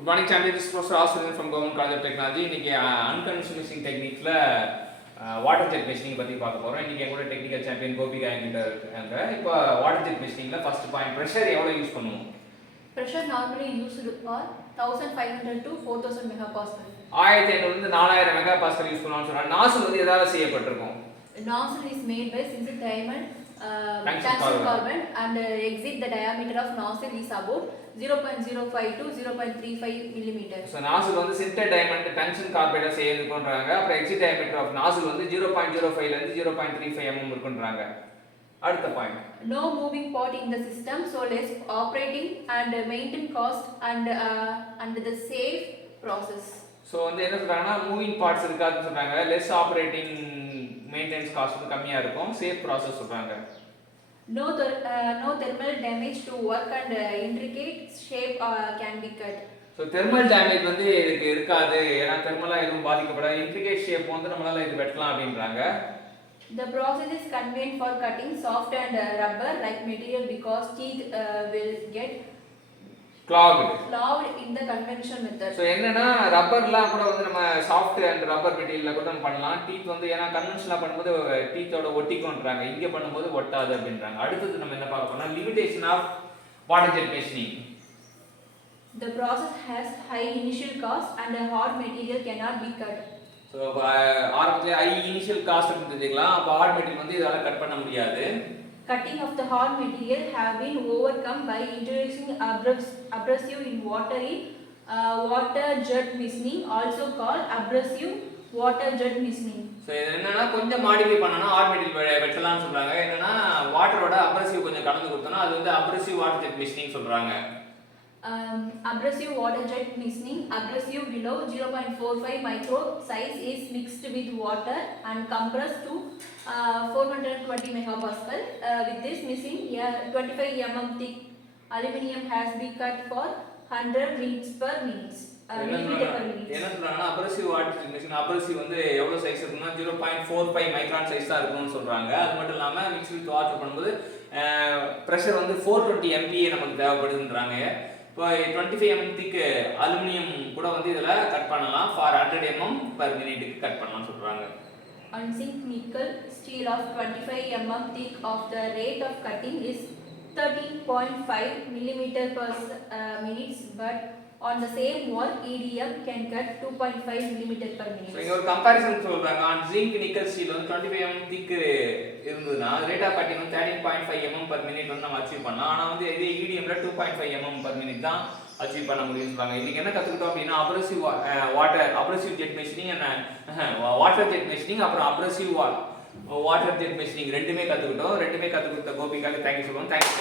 Good morning, champion. This is Professor Aswin from Government College of Technology. இன்னைக்கு unconventional mixing techniqueல water jet machining பத்தி பார்க்க போறோம். இன்னைக்கு எங்களோட டெக்னிக்கல் சாம்பியன் கோபிகா என்கிட்ட இருக்காங்க. இப்போ வாட்டர் ஜெட் மெஷினிங்ல ஃபர்ஸ்ட் பாயிண்ட் பிரஷர் எவ்வளவு யூஸ் பண்ணுவோம்? Pressure normally used for 1500 to 4000 megapascal. 1500 இருந்து 4000 மெகாபாஸ்கல் யூஸ் பண்ணுவான்னு சொன்னா நாசில் வந்து எதால செய்யப்பட்டிருக்கும்? Nozzle is made by single diamond tungsten carbon and exit the diameter of nozzle is about 0.05 to 0.35 millimeter. So nozzle வந்து sintered diamond tungsten carbide செய்யறதுக்குன்றாங்க. அப்புறம் exit diameter of nozzle வந்து 0.05 ல இருந்து 0.35 mm இருக்குன்றாங்க. அடுத்த point. No moving part in the system, so less operating and maintain cost and the safe process. So வந்து என்ன சொல்றாங்கன்னா மூவிங் பார்ட்ஸ் இருக்காதுன்னு சொல்றாங்க. லெஸ் ஆபரேட்டிங் மெயின்டெனன்ஸ் காஸ்ட் வந்து கம்மியா இருக்கும். சேஃப் process சொல்றாங்க. No thermal damage to work and intricate shape can be cut. So thermal damage வந்து இதுக்கு இருக்காது. ஏனா தெர்மலா எதுவும் பாதிக்கப்படாது. intricate shape வந்து நம்மளால இது வெட்டலாம் அப்படின்றாங்க. The process is convenient for cutting soft and rubber like material because teeth will get clogged in the conventional method. So என்னன்னா ரப்பர்லாம் கூட வந்து நம்ம சாஃப்ட் அண்ட் ரப்பர் மெட்டீரியல்ல கூட நம்ம பண்ணலாம். டீத் வந்து ஏனா கன்வென்ஷனலா பண்ணும்போது டீத்தோட ஒட்டிக்கும்ன்றாங்க. இங்க பண்ணும்போது ஒட்டாது அப்படின்றாங்க. அடுத்து நம்ம என்ன பார்க்க போறோம்னா limitation of water jet machining. The process has high initial cost and a hard material cannot be cut. So ஆரம்பத்துல high initial cost இருந்துச்சுக்கலாம். அப்ப hard material வந்து இதால கட் பண்ண முடியாது. Cutting of the hard material have been overcome by introducing abrasive in water jet machining, also called abrasive water jet machining. So என்னன்னா கொஞ்சம் modify பண்ணனா hard material வெட்டலாம்னு சொல்றாங்க. என்னன்னா வாட்டரோட abrasive கொஞ்சம் கலந்து கொடுத்தனா அது வந்து abrasive water jet machining சொல்றாங்க. Abrasive water jet machining, abrasive below 0.45 micro size is mixed with water and compressed to 420 megapascal. With this machining, 25 mm thick aluminum has been cut for 100 minutes per minute. Millimeter per minute. என்ன சொல்றாங்கன்னா abrasive water jet machining abrasive வந்து எவ்வளவு size இருக்குன்னா 0.45 micron size தான் இருக்கும்னு சொல்றாங்க. அது மட்டும் இல்லாம மிக்ஸ் வித் வாட்டர் பண்ணும்போது பிரஷர் வந்து 420 MPa நமக்கு தேவைப்படுதுன்றாங்க. இப்போ 25 mm thick அலுமினியம் கூட வந்து இதல கட் பண்ணலாம் for 100 mm per minute க்கு கட் பண்ணலாம் சொல்றாங்க. On zinc nickel steel of 25 mm thick of the rate of cutting is 13.5 millimeter per minute, but on the same work EDM can cut 2.5 millimeter per minute. So இங்க ஒரு comparison சொல்றாங்க. on zinc nickel steel வந்து 25 mm thick இருந்ததுனா rate of cutting வந்து 13.5 mm per minute வந்து நம்ம achieve பண்ணலாம். ஆனா வந்து இதே EDM ல 2.5 mm per minute தான் அச்சீவ் பண்ண முடியும்னு சொல்றாங்க. இன்னைக்கு என்ன கத்துக்கிட்டோம் அப்படினா abrasive jet machining and water jet machining அப்புறம் abrasive water jet machining ரெண்டுமே கத்துக்கிட்டோம். ரெண்டுமே கத்துக்கிட்ட கோபிகாக்கு தேங்க்யூ சொல்றோம். தேங்க்யூ.